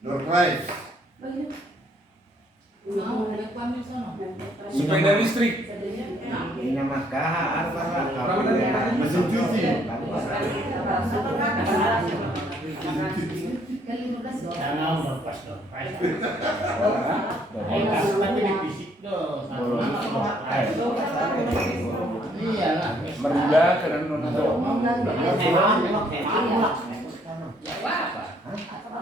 Door prize. Sepeda listrik. Ini mah kahar Mesin cuci. Meruda karena nonton.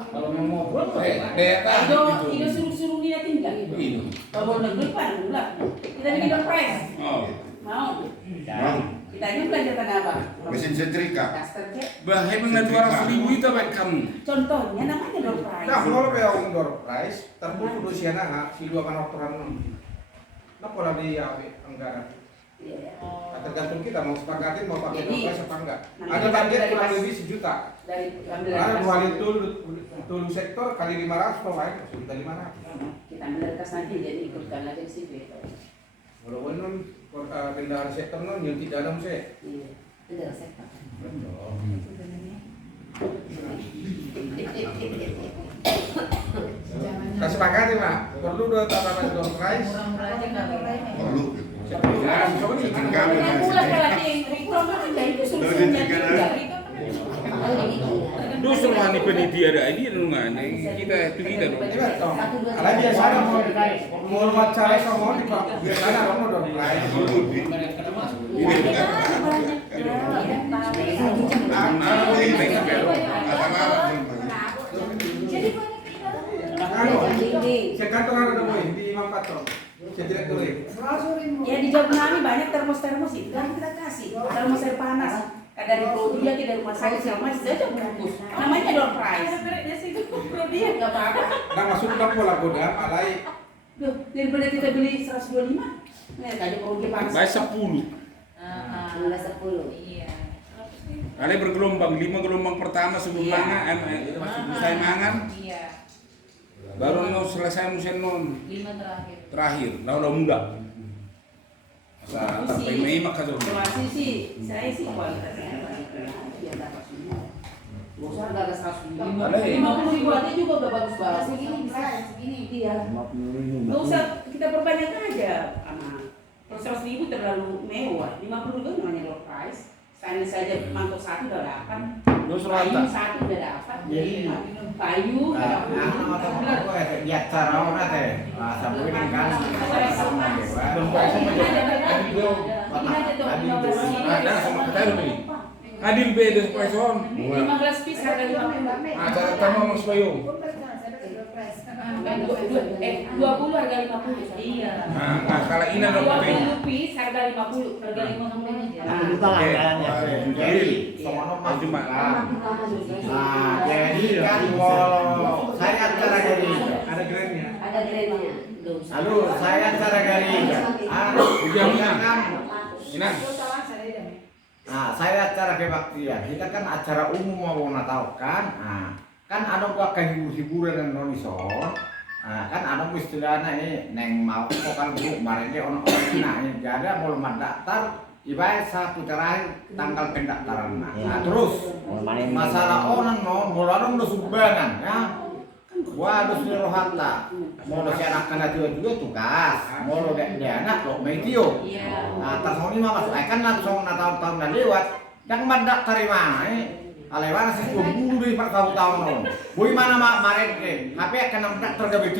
Kalau mau ngobrol, daya tahan gitu. Itu suruh-suruh dia tinggal gitu. Kalau negeri pan pula. Kita bikin surprise. Oh. Mau? Mau. Kita ini belajar tanah apa? Mesin setrika. Daster cek. Bahaya dengan 200.000 itu baik kamu. Contohnya namanya surprise. Nah, kalau kayak orang door prize, terbuka dulu siapa nggak si dua kantor nah kalau di anggaran. Tergantung kita mau sepakatin mau pakai door prize apa enggak. Ada target kurang lebih 1 juta. Dari ambil Karena dari dua kas. itu sektor kali 500 kalau lain sudah 500. Kita ambil dari kas nanti jadi ikutkan lagi ke situ. Walaupun non kendaraan sektor non yang tidak ada musik. Iya. Itu dari sektor. Kasih sepakati Pak, perlu dua tatanan door prize. Perlu. Nah, Setrika Dengan pula pelatih yang kurang makan jadi itu solusinya tinggal. Justru hani penitia ada ini nungan kita itu kita dong. Kalau biasanya mau baca semua di Pak, biasanya kamu door prize. Sekantor ada boy di Imam Patro. Saya tidak boleh. Ya di Jawa Nami banyak termos-termos itu kan kita kasih termos air panas. Dari Prodia ke dari rumah sakit sama saja bungkus. Namanya door prize. Prodia nggak apa-apa. Nah masuk ke pola godam alai. Duh, daripada kita beli 125. Nah, tadi Prodia panas. Baik 10. Mulai 10. Iya. Ada bergelombang, 5 gelombang pertama sebelum Iya. mangan, selesai mangan, Iya. baru mau selesai musim non 5 terakhir. terakhir, udah muda. Masa tanpa ini maka jauh. Masih sih, saya sih kualitasnya biar dapat semua. Bosar gak ada 105. Ada ya? 50.000 aja juga udah bagus banget. Segini bisa, segini. Iya. Nggak usah kita perbanyak aja sama. Kalau 100.000 terlalu mewah. 50 kan namanya door prize. Sekali saja mangkok 1 udah dapat. Payung 1 udah dapat. Payung udah dapat. di acara orang teh sampai ini kan Ada sama kita ini. Adil beda person. 15 piece harga 50. Acara tamu mau sepayung. 20 harga 50. Iya. Nah, kalau ini ada penting. 20 piece harga 50. Harga 50 aja. Adil. Cuma. nah jadi kan kalau saya acara gari Ada grandnya. Ada grade-nya. lalu saya acara gari kan Ini. nah saya acara kebaktian kita kan acara umum mau tahu kan nah kan ada gua hibur-hiburan dan nonison nah kan ada istilahnya ini neng mau kok kan bu kemarin dia orang-orang nah ini jadi mau daftar ibarat satu terakhir tanggal pendaftaran nah terus masalah orang non mulai udah sumbangan ya waduh sudah hatta mau lo anak-anak juga tugas mau lo dia anak lo medio Iya. nah terus ini mah masuk kan lah tahun-tahun dan lewat yang mendak terima Alewana sih 20 di Pak tahun-tahun. Boy mana mak maren ke? HP kena mendak tergabit